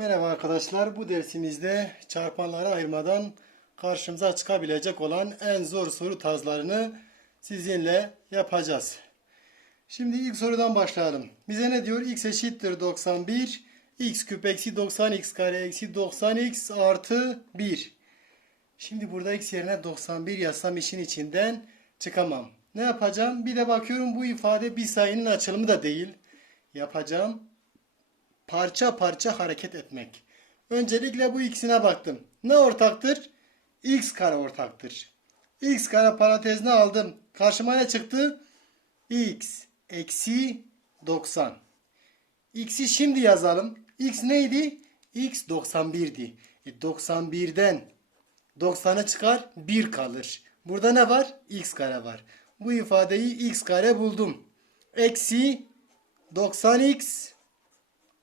Merhaba arkadaşlar. Bu dersimizde çarpanları ayırmadan karşımıza çıkabilecek olan en zor soru tarzlarını sizinle yapacağız. Şimdi ilk sorudan başlayalım. Bize ne diyor? x eşittir 91, x küp eksi 90, x kare eksi 90x artı 1. Şimdi burada x yerine 91 yazsam işin içinden çıkamam. Ne yapacağım? Bir de bakıyorum bu ifade bir sayının açılımı da değil. Yapacağım parça parça hareket etmek. Öncelikle bu ikisine baktım. Ne ortaktır? X kare ortaktır. X kare parantezine aldım. Karşıma ne çıktı? X eksi 90. X'i şimdi yazalım. X neydi? X 91'di. E 91'den 90'ı çıkar 1 kalır. Burada ne var? X kare var. Bu ifadeyi X kare buldum. Eksi 90x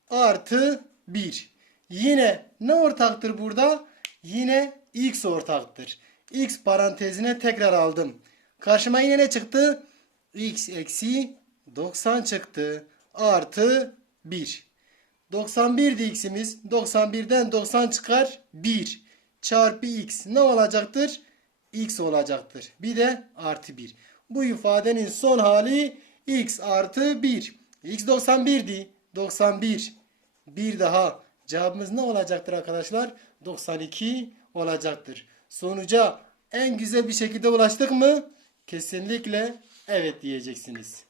artı 1. Yine ne ortaktır burada? Yine x ortaktır. x parantezine tekrar aldım. Karşıma yine ne çıktı? x eksi 90 çıktı. Artı 1. 91 x'imiz. 91'den 90 çıkar 1. Çarpı x ne olacaktır? x olacaktır. Bir de artı 1. Bu ifadenin son hali x artı 1. x 91'di. 91. Bir daha cevabımız ne olacaktır arkadaşlar? 92 olacaktır. Sonuca en güzel bir şekilde ulaştık mı? Kesinlikle evet diyeceksiniz.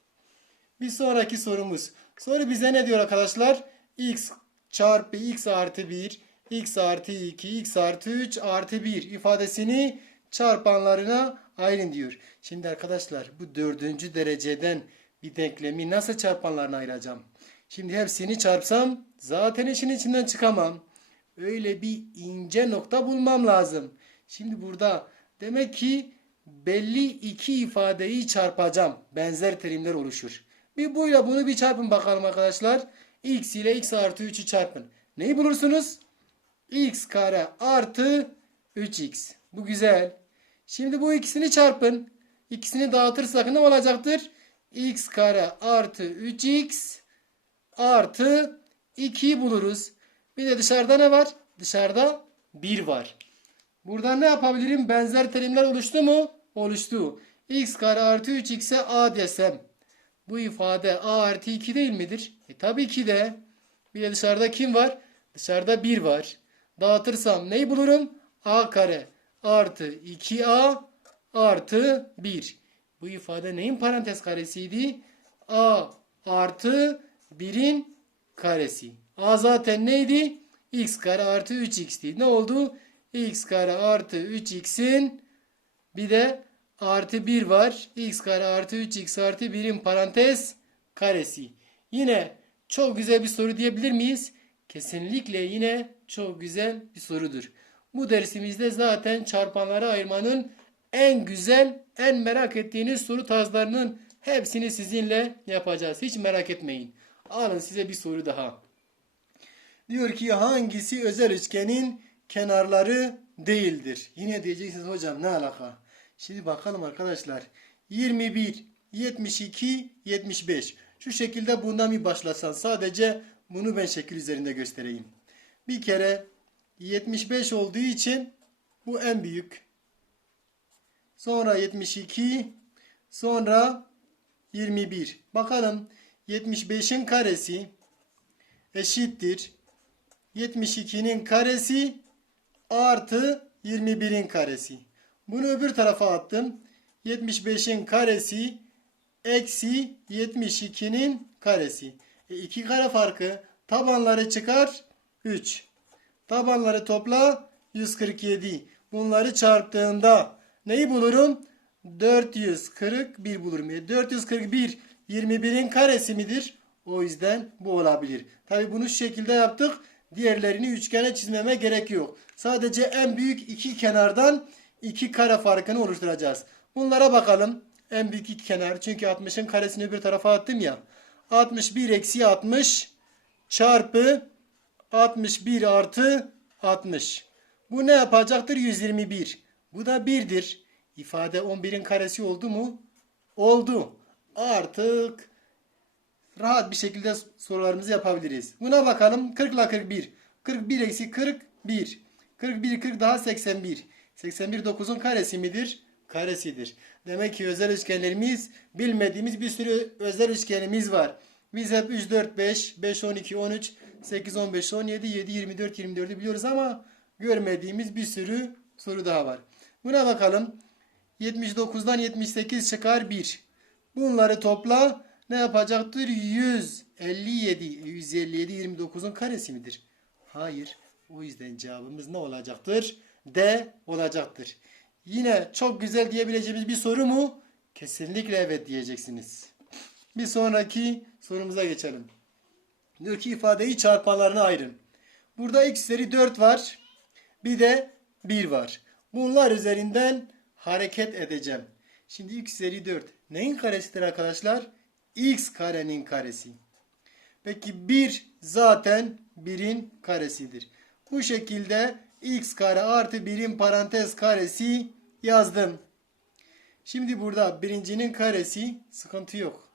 Bir sonraki sorumuz. Soru bize ne diyor arkadaşlar? x çarpı x artı 1, x artı 2, x artı 3 artı 1 ifadesini çarpanlarına ayırın diyor. Şimdi arkadaşlar bu dördüncü dereceden bir denklemi nasıl çarpanlarına ayıracağım? Şimdi hepsini çarpsam zaten işin içinden çıkamam. Öyle bir ince nokta bulmam lazım. Şimdi burada demek ki belli iki ifadeyi çarpacağım. Benzer terimler oluşur. Bir buyla bunu bir çarpın bakalım arkadaşlar. x ile x artı 3'ü çarpın. Neyi bulursunuz? x kare artı 3x. Bu güzel. Şimdi bu ikisini çarpın. İkisini dağıtırsak ne olacaktır? x kare artı 3x artı 2'yi buluruz. Bir de dışarıda ne var? Dışarıda 1 var. Burada ne yapabilirim? Benzer terimler oluştu mu? Oluştu. x kare artı 3x'e a desem. Bu ifade a artı 2 değil midir? E tabii ki de. Bir de dışarıda kim var? Dışarıda 1 var. Dağıtırsam neyi bulurum? a kare artı 2a artı 1. Bu ifade neyin parantez karesiydi? a artı 1'in karesi. A zaten neydi? x kare artı 3x'ti. Ne oldu? x kare artı 3x'in bir de artı 1 var. x kare artı 3x artı 1'in parantez karesi. Yine çok güzel bir soru diyebilir miyiz? Kesinlikle yine çok güzel bir sorudur. Bu dersimizde zaten çarpanları ayırmanın en güzel, en merak ettiğiniz soru tarzlarının hepsini sizinle yapacağız. Hiç merak etmeyin. Alın size bir soru daha. Diyor ki hangisi özel üçgenin kenarları değildir? Yine diyeceksiniz hocam ne alaka? Şimdi bakalım arkadaşlar. 21, 72, 75. Şu şekilde bundan bir başlasan sadece bunu ben şekil üzerinde göstereyim. Bir kere 75 olduğu için bu en büyük. Sonra 72, sonra 21. Bakalım 75'in karesi eşittir 72'nin karesi artı 21'in karesi. Bunu öbür tarafa attım. 75'in karesi eksi 72'nin karesi. E iki kare farkı tabanları çıkar 3. Tabanları topla 147. Bunları çarptığında neyi bulurum? 441 bulurum. E 441 21'in karesi midir? O yüzden bu olabilir. Tabi bunu şu şekilde yaptık. Diğerlerini üçgene çizmeme gerek yok. Sadece en büyük iki kenardan iki kare farkını oluşturacağız. Bunlara bakalım. En büyük iki kenar. Çünkü 60'ın karesini bir tarafa attım ya. 61 eksi 60 çarpı 61 artı 60. Bu ne yapacaktır? 121. Bu da 1'dir. İfade 11'in karesi oldu mu? Oldu. Artık rahat bir şekilde sorularımızı yapabiliriz. Buna bakalım. 40 ile 41. 41 eksi 41. 41 40 daha 81. 81 9'un karesi midir? Karesidir. Demek ki özel üçgenlerimiz bilmediğimiz bir sürü özel üçgenimiz var. Biz hep 3 4 5 5 12 13 8 15 17 7 24 24'ü biliyoruz ama görmediğimiz bir sürü soru daha var. Buna bakalım. 79'dan 78 çıkar 1. Bunları topla ne yapacaktır? 157. 157 29'un karesi midir? Hayır. O yüzden cevabımız ne olacaktır? D olacaktır. Yine çok güzel diyebileceğimiz bir soru mu? Kesinlikle evet diyeceksiniz. Bir sonraki sorumuza geçelim. Diyor ki ifadeyi çarpanlarına ayırın. Burada x üzeri 4 var. Bir de 1 var. Bunlar üzerinden hareket edeceğim. Şimdi x üzeri 4 neyin karesidir arkadaşlar? x karenin karesi. Peki 1 zaten 1'in karesidir. Bu şekilde x kare artı 1'in parantez karesi yazdım. Şimdi burada birincinin karesi sıkıntı yok.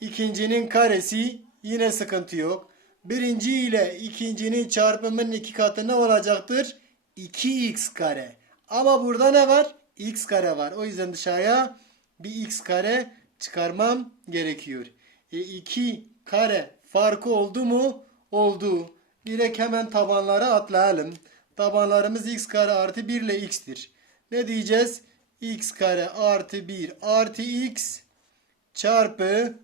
İkincinin karesi yine sıkıntı yok. Birinci ile ikincinin çarpımının iki katı ne olacaktır? 2x kare. Ama burada ne var? X kare var. O yüzden dışarıya bir x kare çıkarmam gerekiyor. E 2 kare farkı oldu mu? Oldu. Direkt hemen tabanlara atlayalım. Tabanlarımız x kare artı 1 ile x'tir. Ne diyeceğiz? x kare artı 1 artı x çarpı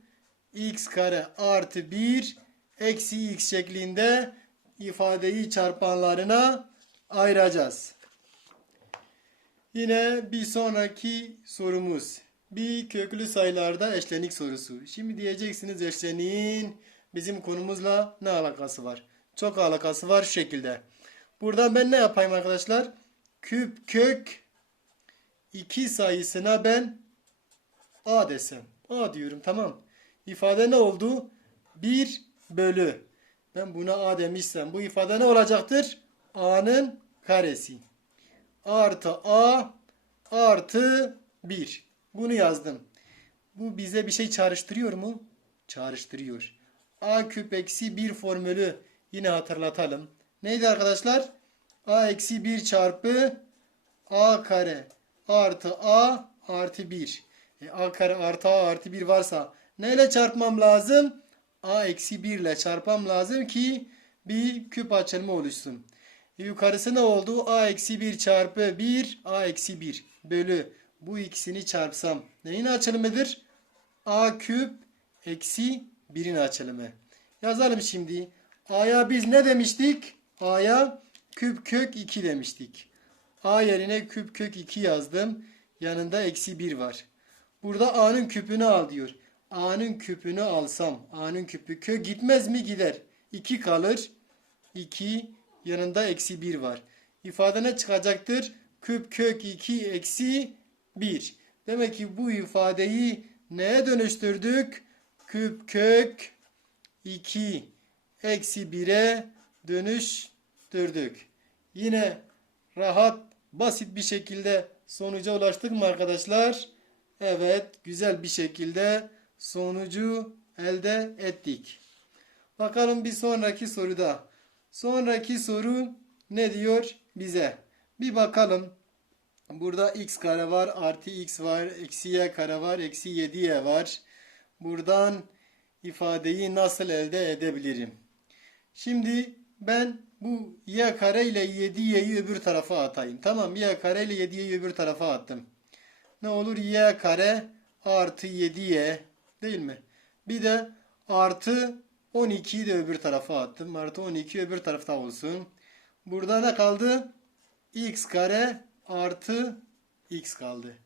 x kare artı 1 eksi x şeklinde ifadeyi çarpanlarına ayıracağız. Yine bir sonraki sorumuz. Bir köklü sayılarda eşlenik sorusu. Şimdi diyeceksiniz eşleniğin bizim konumuzla ne alakası var? Çok alakası var şu şekilde. Burada ben ne yapayım arkadaşlar? Küp kök 2 sayısına ben a desem. a diyorum tamam. İfade ne oldu? 1 bölü. Ben buna a demişsem bu ifade ne olacaktır? a'nın karesi. Artı a artı 1. Bunu yazdım. Bu bize bir şey çağrıştırıyor mu? Çağrıştırıyor. a küp eksi 1 formülü yine hatırlatalım. Neydi arkadaşlar? a eksi 1 çarpı a kare artı a artı 1. E, a kare artı a artı 1 varsa neyle çarpmam lazım? a eksi 1 ile çarpmam lazım ki bir küp açılma oluşsun. Yukarısı ne oldu? a eksi 1 çarpı 1 a eksi 1 bölü bu ikisini çarpsam neyin açılımıdır? a küp eksi 1'in açılımı. Yazalım şimdi. a'ya biz ne demiştik? a'ya küp kök 2 demiştik. a yerine küp kök 2 yazdım. Yanında eksi 1 var. Burada a'nın küpünü al diyor. a'nın küpünü alsam a'nın küpü kök gitmez mi? Gider. 2 kalır. 2 yanında eksi 1 var. İfade ne çıkacaktır? Küp kök 2 eksi 1. Demek ki bu ifadeyi neye dönüştürdük? Küp kök 2 eksi 1'e dönüştürdük. Yine rahat, basit bir şekilde sonuca ulaştık mı arkadaşlar? Evet, güzel bir şekilde sonucu elde ettik. Bakalım bir sonraki soruda. Sonraki soru ne diyor bize? Bir bakalım. Burada x kare var, artı x var, eksi y kare var, eksi 7y var. Buradan ifadeyi nasıl elde edebilirim? Şimdi ben bu y kare ile 7y'yi öbür tarafa atayım. Tamam y kare ile 7y'yi öbür tarafa attım. Ne olur y kare artı 7y değil mi? Bir de artı 12'yi de öbür tarafa attım. Artı 12 öbür tarafta olsun. Burada ne kaldı? x kare artı x kaldı.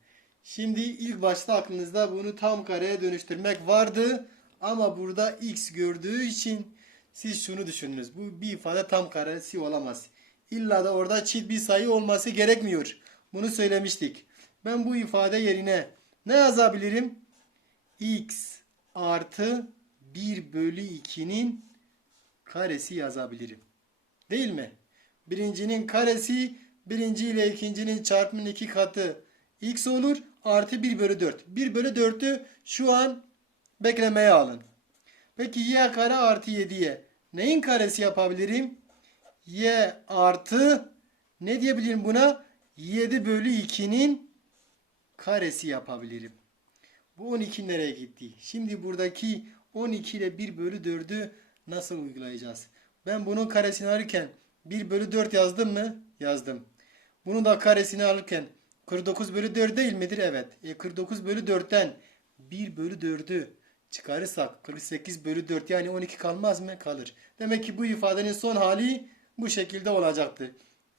Şimdi ilk başta aklınızda bunu tam kareye dönüştürmek vardı. Ama burada x gördüğü için siz şunu düşününüz. Bu bir ifade tam karesi olamaz. İlla da orada çift bir sayı olması gerekmiyor. Bunu söylemiştik. Ben bu ifade yerine ne yazabilirim? x artı 1 bölü 2'nin karesi yazabilirim. Değil mi? Birincinin karesi birinci ile ikincinin çarpımının iki katı x olur. Artı 1 bölü 4. 1 bölü 4'ü şu an beklemeye alın. Peki y kare artı 7'ye neyin karesi yapabilirim? y artı ne diyebilirim buna? 7 bölü 2'nin karesi yapabilirim. Bu 12 nereye gitti? Şimdi buradaki 12 ile 1 bölü 4'ü nasıl uygulayacağız? Ben bunun karesini alırken 1 bölü 4 yazdım mı? Yazdım. Bunun da karesini alırken 49 bölü 4 değil midir? Evet. E 49 bölü 4'ten 1 bölü 4'ü çıkarırsak 48 bölü 4 yani 12 kalmaz mı? Kalır. Demek ki bu ifadenin son hali bu şekilde olacaktır.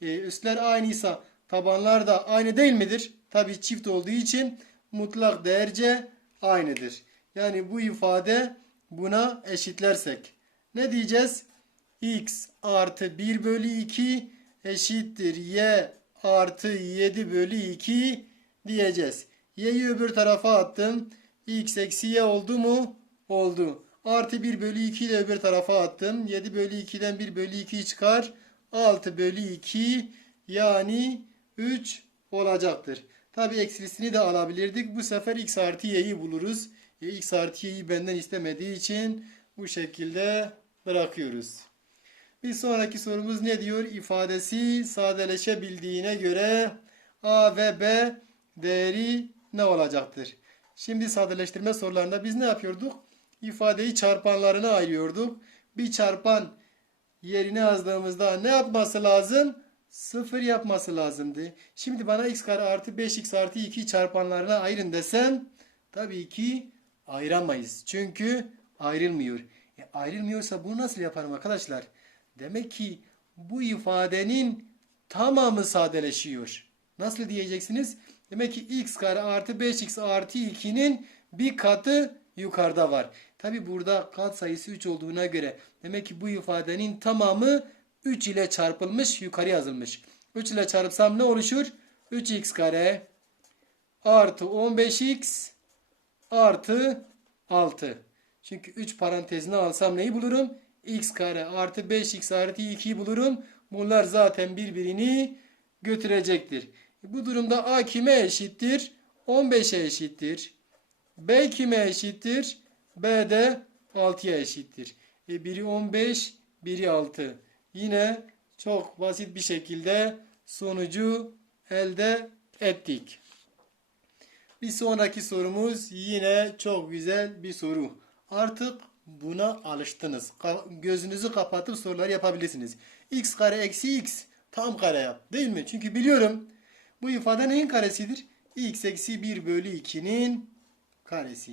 E, üstler aynıysa tabanlar da aynı değil midir? Tabi çift olduğu için mutlak değerce aynıdır. Yani bu ifade buna eşitlersek ne diyeceğiz? x artı 1 bölü 2 eşittir y artı 7 bölü 2 diyeceğiz. y'yi öbür tarafa attım. x eksi y oldu mu? Oldu. Artı 1 bölü 2 de öbür tarafa attım. 7 bölü 2'den 1 bölü 2 çıkar. 6 bölü 2 yani 3 olacaktır. Tabi eksilisini de alabilirdik. Bu sefer x artı y'yi buluruz. X artı y'yi benden istemediği için bu şekilde bırakıyoruz. Bir sonraki sorumuz ne diyor? İfadesi sadeleşebildiğine göre a ve b değeri ne olacaktır? Şimdi sadeleştirme sorularında biz ne yapıyorduk? İfadeyi çarpanlarına ayırıyorduk. Bir çarpan yerine yazdığımızda ne yapması lazım? Sıfır yapması lazımdı. Şimdi bana x kare artı 5x artı 2 çarpanlarına ayırın desem tabii ki ayıramayız. Çünkü ayrılmıyor. E, ayrılmıyorsa bunu nasıl yaparım arkadaşlar? Demek ki bu ifadenin tamamı sadeleşiyor. Nasıl diyeceksiniz? Demek ki x kare artı 5x artı 2'nin bir katı yukarıda var. Tabi burada kat sayısı 3 olduğuna göre demek ki bu ifadenin tamamı 3 ile çarpılmış yukarı yazılmış. 3 ile çarpsam ne oluşur? 3x kare artı 15x artı 6. Çünkü 3 parantezine alsam neyi bulurum? x kare artı 5x artı 2'yi bulurum. Bunlar zaten birbirini götürecektir. Bu durumda a kime eşittir? 15'e eşittir. b kime eşittir? b de 6'ya eşittir. E biri 15, biri 6. Yine çok basit bir şekilde sonucu elde ettik. Bir sonraki sorumuz yine çok güzel bir soru. Artık buna alıştınız. Gözünüzü kapatıp soruları yapabilirsiniz. x kare eksi x tam kare yap. Değil mi? Çünkü biliyorum bu ifade neyin karesidir? x eksi 1 bölü 2'nin karesi.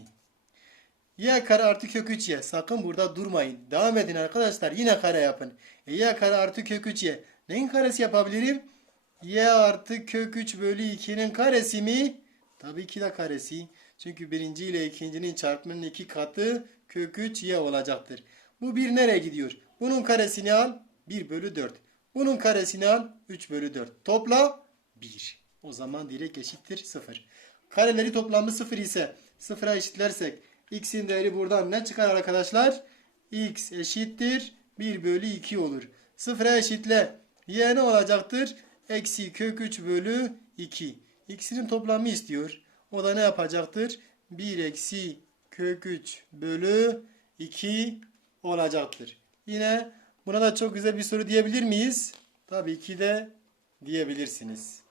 Y kare artı kök 3y. Sakın burada durmayın. Devam edin arkadaşlar. Yine kare yapın. E, y kare artı kök 3y. Neyin karesi yapabilirim? y artı kök 3 bölü 2'nin karesi mi? Tabii ki de karesi. Çünkü birinci ile ikincinin çarpımının iki katı kök 3 y olacaktır. Bu bir nereye gidiyor? Bunun karesini al 1 bölü 4. Bunun karesini al 3 bölü 4. Topla 1. O zaman direkt eşittir 0. Kareleri toplamı 0 ise 0'a eşitlersek x'in değeri buradan ne çıkar arkadaşlar? x eşittir 1 bölü 2 olur. 0'a eşitle y ne olacaktır? Eksi kök 3 bölü 2. x'inin toplamı istiyor. O da ne yapacaktır? 1 eksi kök 3 bölü 2 olacaktır. Yine buna da çok güzel bir soru diyebilir miyiz? Tabii ki de diyebilirsiniz.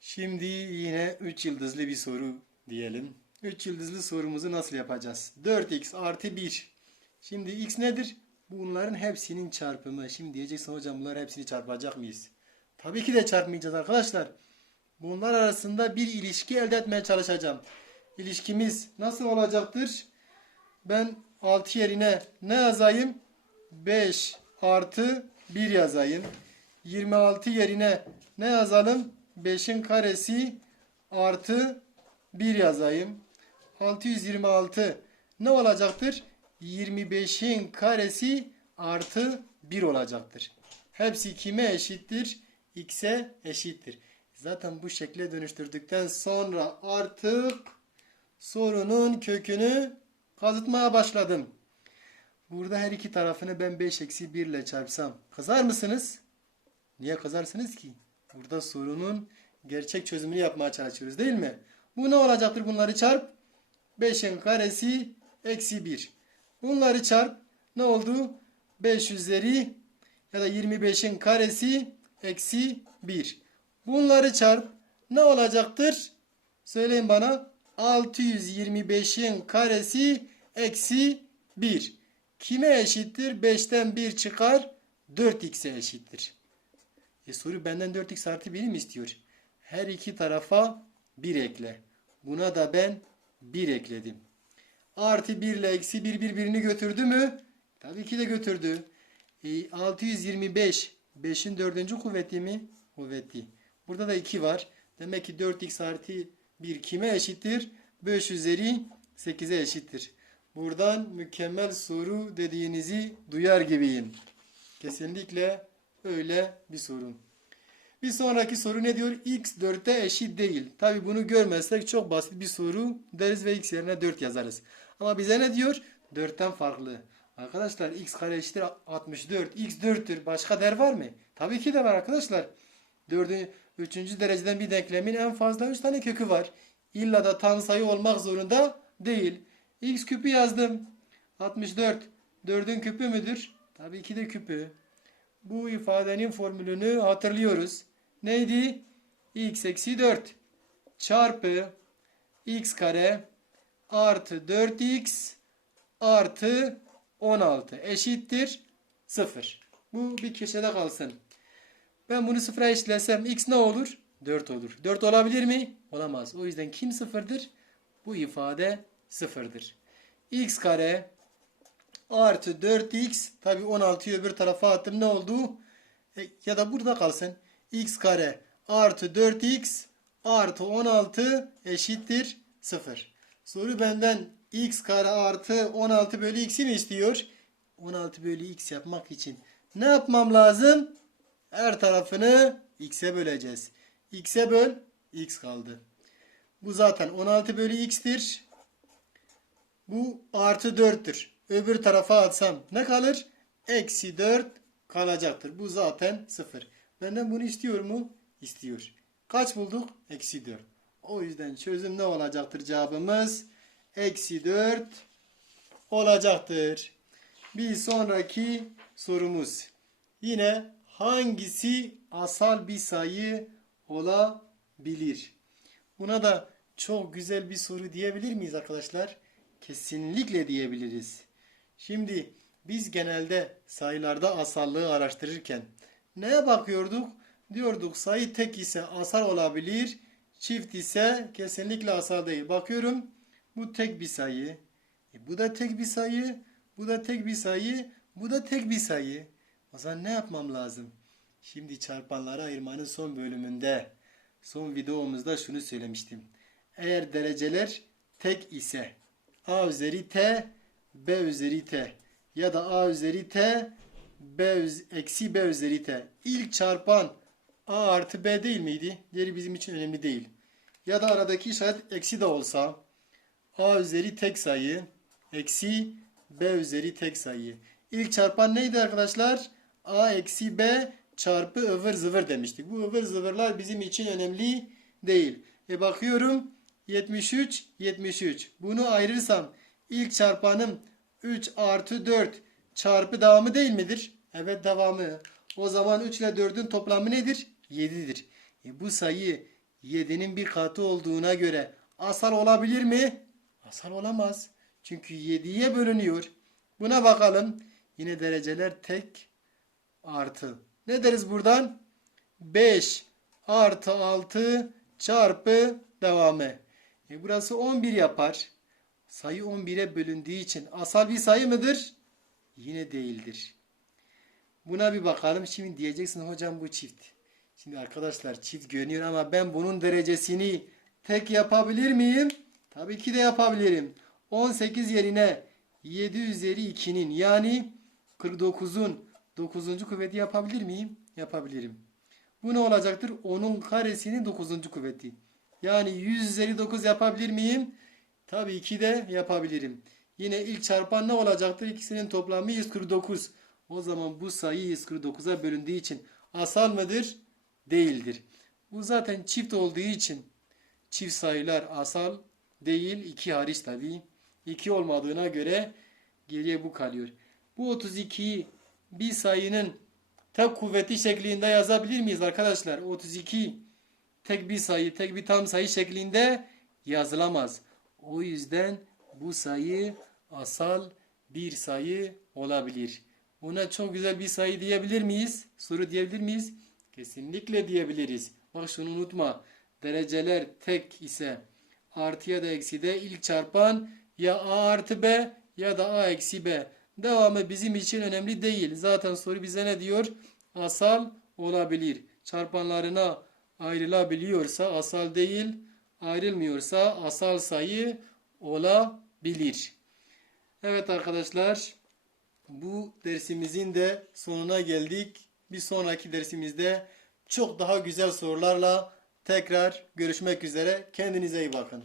Şimdi yine 3 yıldızlı bir soru diyelim. 3 yıldızlı sorumuzu nasıl yapacağız? 4x artı 1. Şimdi x nedir? Bunların hepsinin çarpımı. Şimdi diyeceksin hocam bunlar hepsini çarpacak mıyız? Tabii ki de çarpmayacağız arkadaşlar. Bunlar arasında bir ilişki elde etmeye çalışacağım. İlişkimiz nasıl olacaktır? Ben 6 yerine ne yazayım? 5 artı 1 yazayım. 26 yerine ne yazalım? 5'in karesi artı 1 yazayım. 626 ne olacaktır? 25'in karesi artı 1 olacaktır. Hepsi kime eşittir? X'e eşittir. Zaten bu şekle dönüştürdükten sonra artık sorunun kökünü kazıtmaya başladım. Burada her iki tarafını ben 5 eksi 1 ile çarpsam kızar mısınız? Niye kızarsınız ki? Burada sorunun gerçek çözümünü yapmaya çalışıyoruz değil mi? Bu ne olacaktır bunları çarp? 5'in karesi eksi 1. Bunları çarp. Ne oldu? 5 üzeri ya da 25'in karesi eksi 1. Bunları çarp. Ne olacaktır? Söyleyin bana. 625'in karesi eksi 1. Kime eşittir? 5'ten 1 çıkar. 4x'e eşittir. E soru benden 4x artı 1'i mi istiyor? Her iki tarafa 1 ekle. Buna da ben 1 ekledim. Artı 1 ile eksi 1 birbirini götürdü mü? Tabii ki de götürdü. E, 625 5'in 4. kuvveti mi? Kuvveti. Burada da 2 var. Demek ki 4x artı 1 kime eşittir? 5 üzeri 8'e eşittir. Buradan mükemmel soru dediğinizi duyar gibiyim. Kesinlikle öyle bir sorun. Bir sonraki soru ne diyor? x 4'e eşit değil. Tabi bunu görmezsek çok basit bir soru deriz ve x yerine 4 yazarız. Ama bize ne diyor? 4'ten farklı. Arkadaşlar x kare eşittir 64. x 4'tür. Başka değer var mı? Tabii ki de var arkadaşlar. 4. 3. dereceden bir denklemin en fazla 3 tane kökü var. İlla da tam sayı olmak zorunda değil. x küpü yazdım. 64. 4'ün küpü müdür? Tabii ki de küpü. Bu ifadenin formülünü hatırlıyoruz. Neydi? x eksi 4 çarpı x kare artı 4x artı 16 eşittir 0. Bu bir köşede kalsın. Ben bunu sıfıra eşitlesem x ne olur? 4 olur. 4 olabilir mi? Olamaz. O yüzden kim sıfırdır? Bu ifade sıfırdır. x kare artı 4x tabi 16'yı öbür tarafa attım ne oldu? E, ya da burada kalsın. x kare artı 4x artı 16 eşittir 0. Soru benden x kare artı 16 bölü x'i mi istiyor? 16 bölü x yapmak için ne yapmam lazım? Her tarafını x'e böleceğiz. x'e böl x kaldı. Bu zaten 16 bölü x'tir. Bu artı 4'tür. Öbür tarafa atsam ne kalır? Eksi 4 kalacaktır. Bu zaten 0. Benden bunu istiyor mu? İstiyor. Kaç bulduk? Eksi 4. O yüzden çözüm ne olacaktır cevabımız? Eksi 4 olacaktır. Bir sonraki sorumuz. Yine hangisi asal bir sayı olabilir? Buna da çok güzel bir soru diyebilir miyiz arkadaşlar? Kesinlikle diyebiliriz. Şimdi biz genelde sayılarda asallığı araştırırken neye bakıyorduk? Diyorduk sayı tek ise asal olabilir, çift ise kesinlikle asal değil. Bakıyorum bu tek bir sayı, e, bu da tek bir sayı, bu da tek bir sayı, bu da tek bir sayı. O zaman ne yapmam lazım? Şimdi çarpanları ayırmanın son bölümünde, son videomuzda şunu söylemiştim. Eğer dereceler tek ise a üzeri t, b üzeri t ya da a üzeri t, b eksi b üzeri t. İlk çarpan a artı b değil miydi? Diğeri bizim için önemli değil. Ya da aradaki işaret eksi de olsa a üzeri tek sayı eksi b üzeri tek sayı. İlk çarpan neydi arkadaşlar? A eksi b çarpı ıvır zıvır demiştik. Bu ıvır zıvırlar bizim için önemli değil. E bakıyorum 73 73. Bunu ayırırsam ilk çarpanım 3 artı 4 çarpı devamı değil midir? Evet devamı. O zaman 3 ile 4'ün toplamı nedir? 7'dir. E bu sayı 7'nin bir katı olduğuna göre asal olabilir mi? Asal olamaz. Çünkü 7'ye bölünüyor. Buna bakalım. Yine dereceler tek artı. Ne deriz buradan? 5 artı 6 çarpı devamı. E burası 11 yapar. Sayı 11'e bölündüğü için asal bir sayı mıdır? Yine değildir. Buna bir bakalım. Şimdi diyeceksin hocam bu çift. Şimdi arkadaşlar çift görünüyor ama ben bunun derecesini tek yapabilir miyim? Tabii ki de yapabilirim. 18 yerine 7 üzeri 2'nin yani 49'un 9. kuvveti yapabilir miyim? Yapabilirim. Bu ne olacaktır? 10'un karesinin 9. kuvveti. Yani 100 üzeri 9 yapabilir miyim? Tabii ki de yapabilirim. Yine ilk çarpan ne olacaktır? İkisinin toplamı 149. O zaman bu sayı 149'a bölündüğü için asal mıdır? Değildir. Bu zaten çift olduğu için çift sayılar asal değil. 2 hariç tabii. 2 olmadığına göre geriye bu kalıyor. Bu 32'yi bir sayının tek kuvveti şeklinde yazabilir miyiz arkadaşlar? 32 tek bir sayı, tek bir tam sayı şeklinde yazılamaz. O yüzden bu sayı asal bir sayı olabilir. Buna çok güzel bir sayı diyebilir miyiz? Soru diyebilir miyiz? Kesinlikle diyebiliriz. Bak şunu unutma. Dereceler tek ise artı ya da eksi de ilk çarpan ya a artı b ya da a eksi b. Devamı bizim için önemli değil. Zaten soru bize ne diyor? Asal olabilir. Çarpanlarına ayrılabiliyorsa asal değil, ayrılmıyorsa asal sayı olabilir. Evet arkadaşlar, bu dersimizin de sonuna geldik. Bir sonraki dersimizde çok daha güzel sorularla tekrar görüşmek üzere. Kendinize iyi bakın.